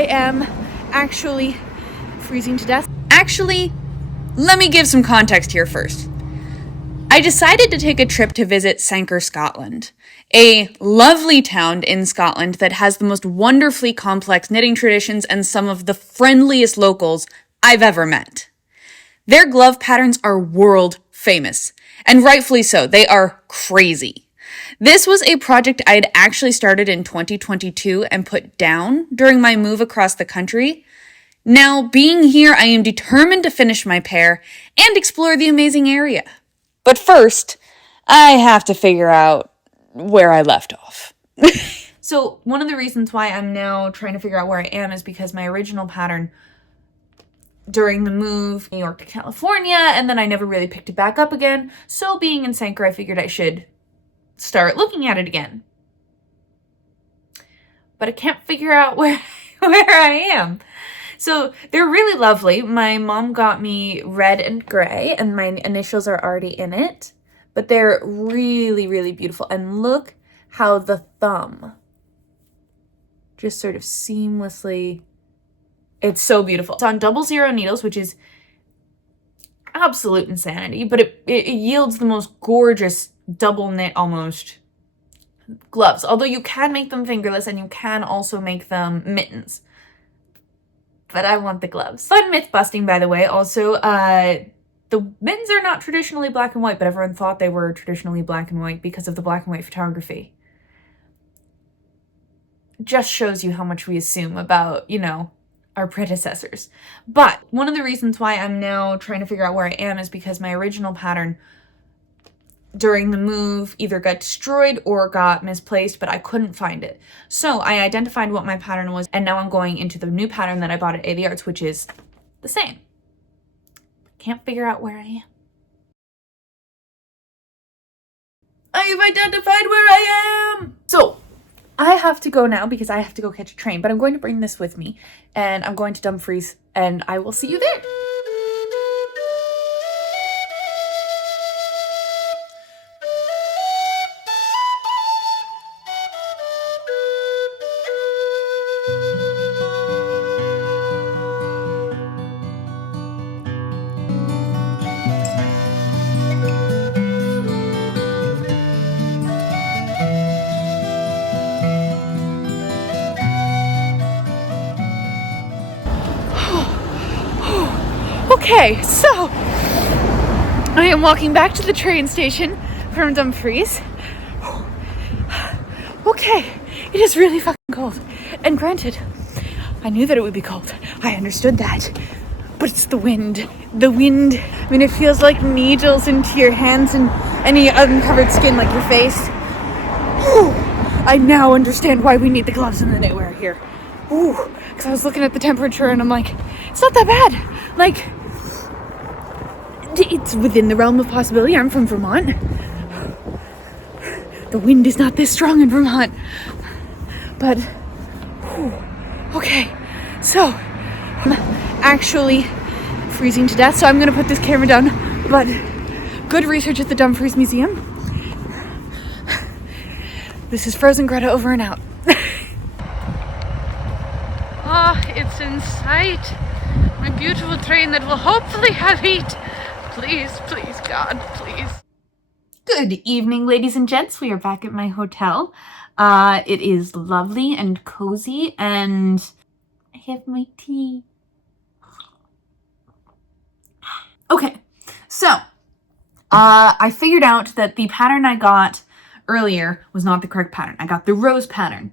I am actually freezing to death. Actually, let me give some context here first. I decided to take a trip to visit Sanquhar Scotland, a lovely town in Scotland that has the most wonderfully complex knitting traditions and some of the friendliest locals I've ever met. Their glove patterns are world famous, and rightfully so. They are crazy. This was a project I had actually started in 2022 and put down during my move across the country. Now, being here, I am determined to finish my pair and explore the amazing area. But first, I have to figure out where I left off. So one of the reasons why I'm now trying to figure out where I am is because my original pattern during the move New York to California, and then I never really picked it back up again. So being in Sanquhar, I figured I should start looking at it again. But I can't figure out where I am. So they're really lovely. My mom got me red and gray, and my initials are already in it. But they're really, really beautiful. And look how the thumb just sort of seamlessly, it's so beautiful. It's on 00 needles, which is absolute insanity, but it yields the most gorgeous double knit almost gloves. Although you can make them fingerless and you can also make them mittens. But I want the gloves. Fun myth busting, by the way. Also, the mittens are not traditionally black and white, but everyone thought they were traditionally black and white because of the black and white photography. Just shows you how much we assume about, our predecessors. But one of the reasons why I'm now trying to figure out where I am is because my original pattern during the move either got destroyed or got misplaced, but I couldn't find it. So I identified what my pattern was, and now I'm going into the new pattern that I bought at A'The Airts, which is the same. Can't figure out where I am. I've identified where I am! So, I have to go now because I have to go catch a train, but I'm going to bring this with me, and I'm going to Dumfries, and I will see you there. Okay, so I am walking back to the train station from Dumfries. Okay, it is really fucking cold. And granted, I knew that it would be cold. I understood that. But it's the wind. The wind, it feels like needles into your hands and any uncovered skin like your face. I now understand why we need the gloves and the knitwear here. Because I was looking at the temperature and I'm like, it's not that bad. Like, it's within the realm of possibility. I'm from Vermont. The wind is not this strong in Vermont. But, okay. So, I'm actually freezing to death, so I'm going to put this camera down. But, good research at the Dumfries Museum. This is Frozen Greta over and out. It's in sight. My beautiful train that will hopefully have heat. Please, please, God, please. Good evening, ladies and gents. We are back at my hotel. It is lovely and cozy, and I have my tea. Okay, so I figured out that the pattern I got earlier was not the correct pattern. I got the rose pattern.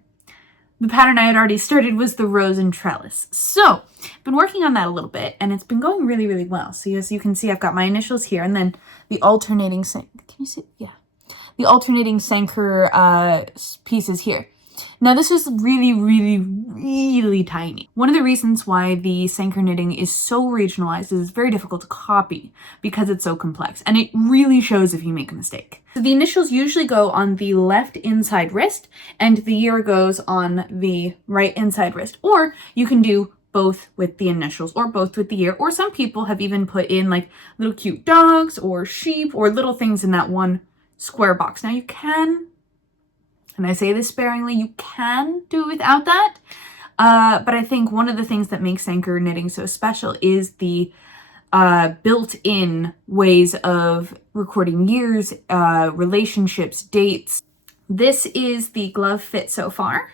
The pattern I had already started was the rose and trellis. So, I've been working on that a little bit, and it's been going really, really well. So as you can see, I've got my initials here, and then the alternating, can you see? Yeah. The alternating Sanquhar pieces here. Now, this is really, really, really tiny. One of the reasons why the Sanquhar knitting is so regionalized is it's very difficult to copy because it's so complex, and it really shows if you make a mistake. So the initials usually go on the left inside wrist, and the year goes on the right inside wrist, or you can do both with the initials or both with the year, or some people have even put in like little cute dogs or sheep or little things in that one square box. Now you can, and I say this sparingly, you can do it without that. But I think one of the things that makes Sanquhar knitting so special is the built-in ways of recording years, relationships, dates. This is the glove fit so far.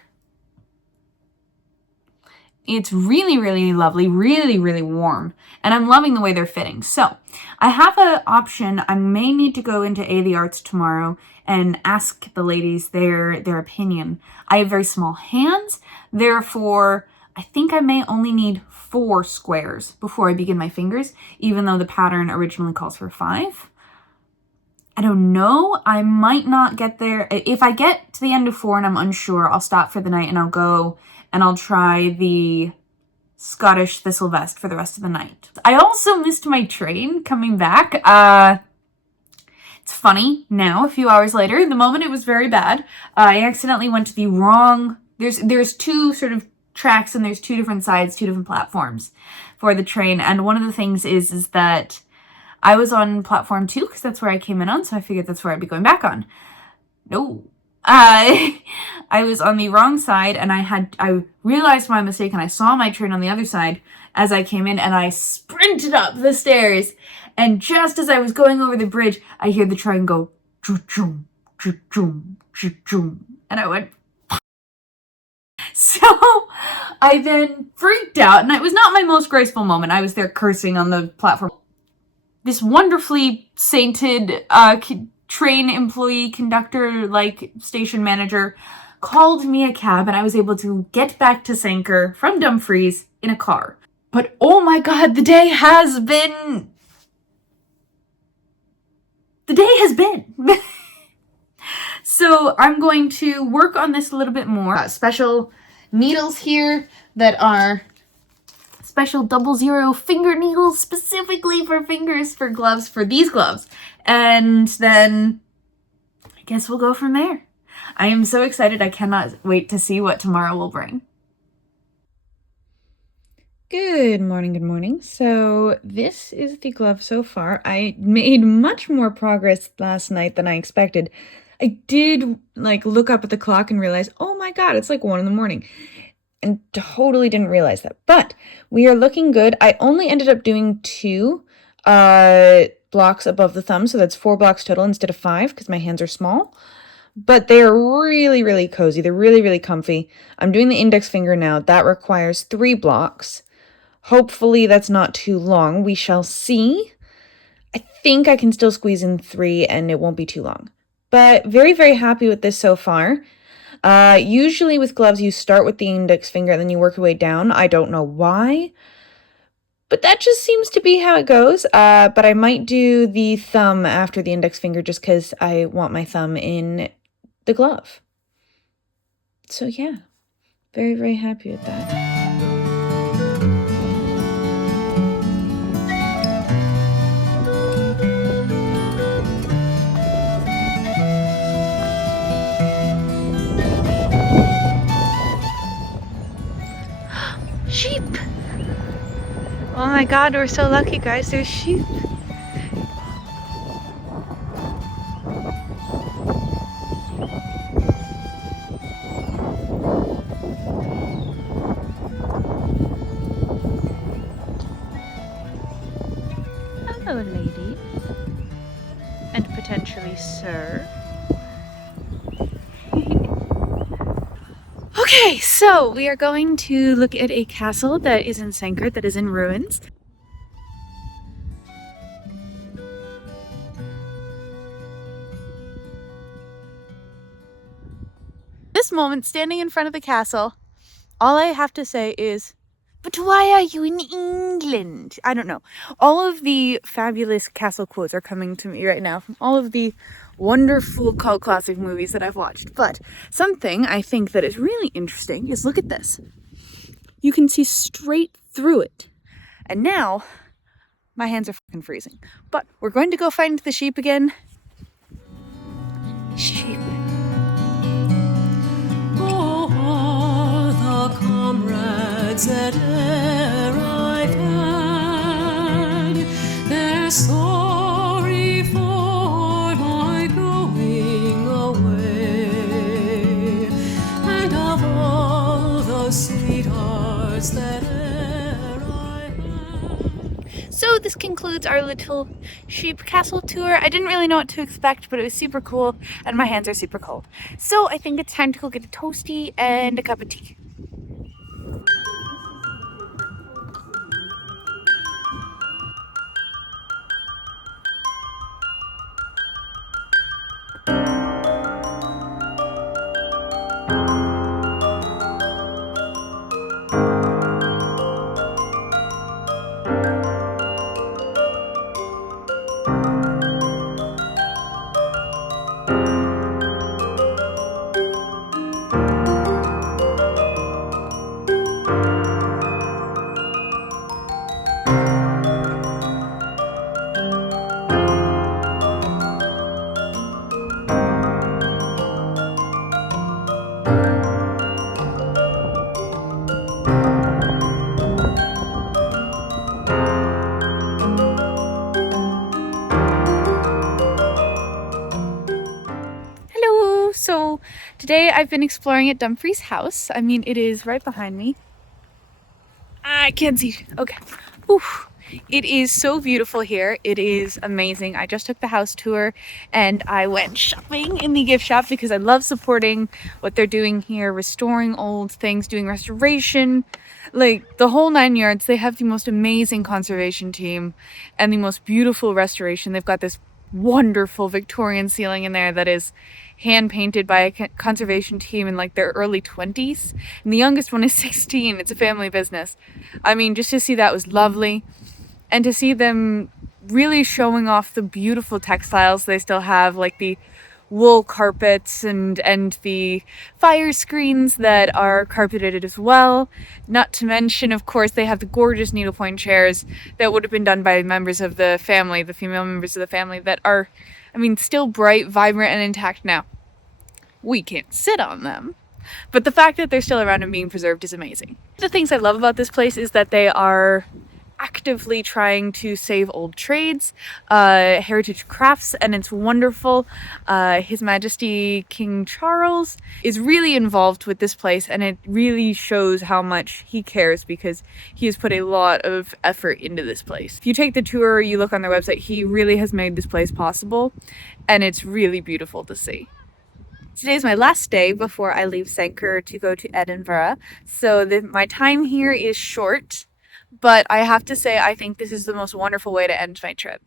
It's really, really lovely, really, really warm, and I'm loving the way they're fitting. So I have an option. I may need to go into A'The Airts tomorrow and ask the ladies their opinion. I have very small hands, therefore I think I may only need 4 squares before I begin my fingers, even though the pattern originally calls for 5. I don't know. I might not get there. If I get to the end of 4 and I'm unsure, I'll stop for the night and I'll go and I'll try the Scottish thistle vest for the rest of the night. I also missed my train coming back. It's funny now, a few hours later. In the moment, it was very bad. I accidentally went to the wrong... There's 2 sort of tracks and there's 2 different sides, 2 different platforms for the train. And one of the things is that I was on platform 2 because that's where I came in on, so I figured that's where I'd be going back on. No. I was on the wrong side, and I realized my mistake, and I saw my train on the other side as I came in, and I sprinted up the stairs, and just as I was going over the bridge, I hear the train go, choo-choom, choo-choom, choo-choom, and I went, so I then freaked out, and it was not my most graceful moment. I was there cursing on the platform. This wonderfully sainted train employee, conductor, station manager, called me a cab, and I was able to get back to Sanquhar from Dumfries in a car. But oh my god, the day has been... So I'm going to work on this a little bit more. Special needles here that are special 00 finger needles specifically for fingers, for gloves, for these gloves. And then I guess we'll go from there. I am so excited. I cannot wait to see what tomorrow will bring. Good morning. So this is the glove so far. I made much more progress last night than I expected. I did look up at the clock and realize, oh my god, it's 1 in the morning. And totally didn't realize that. But we are looking good. I only ended up doing 2 blocks above the thumb, so that's 4 blocks total instead of 5 because my hands are small. But they are really, really cozy. They're really, really comfy. I'm doing the index finger now. That requires 3 blocks. Hopefully that's not too long. We shall see. I think I can still squeeze in 3 and it won't be too long. But very, very happy with this so far. Usually with gloves, you start with the index finger and then you work your way down. I don't know why, but that just seems to be how it goes. But I might do the thumb after the index finger just because I want my thumb in the glove. So yeah, very, very happy with that. Sheep! Oh my god, we're so lucky, guys. There's sheep. Hello, ladies. And potentially sir. Okay, so we are going to look at a castle that is in Sanquhar, that is in ruins. This moment, standing in front of the castle, all I have to say is, but why are you in England? I don't know. All of the fabulous castle quotes are coming to me right now from all of the wonderful cult classic movies that I've watched. But something I think that is really interesting is look at this. You can see straight through it. And now my hands are fucking freezing. But we're going to go find the sheep again. Sheep. Oh, all the comrades that e'er I've had, they're sorry for my going away, and of all the sweethearts this concludes our little sheep castle tour. I didn't really know what to expect, but it was super cool, and my hands are super cold. So I think it's time to go get a toasty and a cup of tea. So today I've been exploring at Dumfries House. I mean, it is right behind me. I can't see. Okay. Oof. It is so beautiful here. It is amazing. I just took the house tour and I went shopping in the gift shop because I love supporting what they're doing here, restoring old things, doing restoration, like the whole 9 yards. They have the most amazing conservation team and the most beautiful restoration. They've got this wonderful Victorian ceiling in there that is hand painted by a conservation team in like their early 20s, and the youngest one is 16. It's a family business. I mean, just to see that was lovely, and to see them really showing off the beautiful textiles they still have, like the wool carpets and the fire screens that are carpeted as well. Not to mention, of course, they have the gorgeous needlepoint chairs that would have been done by members of the family, the female members of the family, that are, I mean, still bright, vibrant, and intact now. We can't sit on them, but the fact that they're still around and being preserved is amazing. The things I love about this place is that they are actively trying to save old trades, heritage crafts, and it's wonderful. His Majesty King Charles is really involved with this place, and it really shows how much he cares because he has put a lot of effort into this place. If you take the tour, you look on their website, he really has made this place possible, and it's really beautiful to see. Today is my last day before I leave Sanquhar to go to Edinburgh, so my time here is short. But I have to say, I think this is the most wonderful way to end my trip.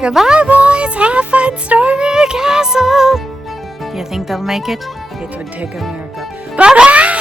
Goodbye, boys! Have fun storming the castle! You think they'll make it? It would take a miracle. Bye-bye!